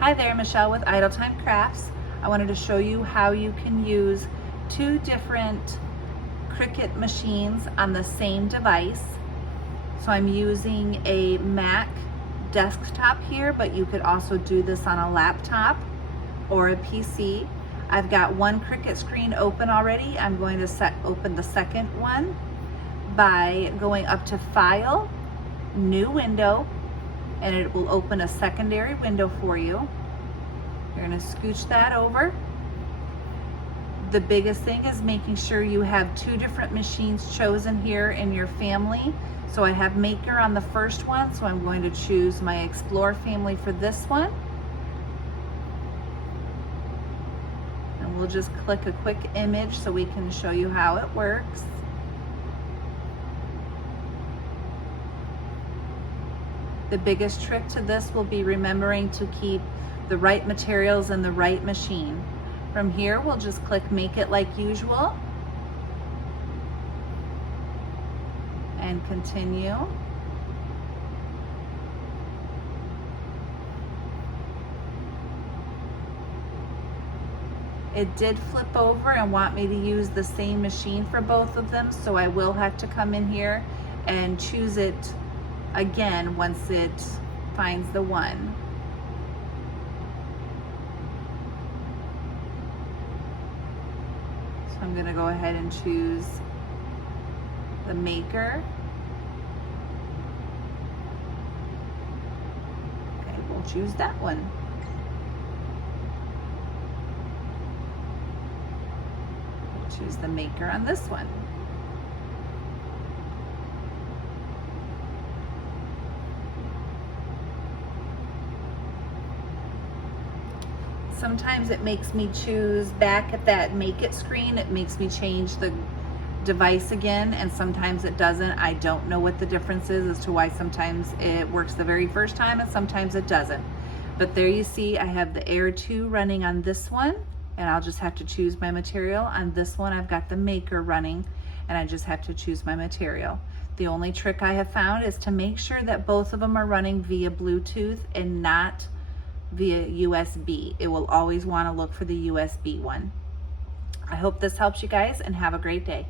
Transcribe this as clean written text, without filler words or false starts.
Hi there, Michelle with Time Krafts. I wanted to show you how you can use two different Cricut machines on the same device. So I'm using a Mac desktop here, but you could also do this on a laptop or a PC. I've got one Cricut screen open already. I'm going to open the second one by going up to File, New Window, and it will open a secondary window for you. You're going to scooch that over. The biggest thing is making sure you have two different machines chosen here in your family. So I have Maker on the first one, so I'm going to choose my Explore family for this one. And we'll just click a quick image so we can show you how it works. The biggest trick to this will be remembering to keep the right materials in the right machine. From here, we'll just click Make It Like Usual and continue. It did flip over and want me to use the same machine for both of them, so I will have to come in here and choose it again once it finds the one. So I'm going to go ahead and choose the Maker. Okay, we'll choose that one. We'll choose the Maker on this one. Sometimes it makes me choose back at that Make It screen. It makes me change the device again, and sometimes it doesn't. I don't know what the difference is as to why sometimes it works the very first time and sometimes it doesn't. But there you see, I have the Air 2 running on this one, and I'll just have to choose my material. On this one, I've got the Maker running, and I just have to choose my material. The only trick I have found is to make sure that both of them are running via Bluetooth and not via USB. It will always want to look for the USB one. I hope this helps you guys, and have a great day.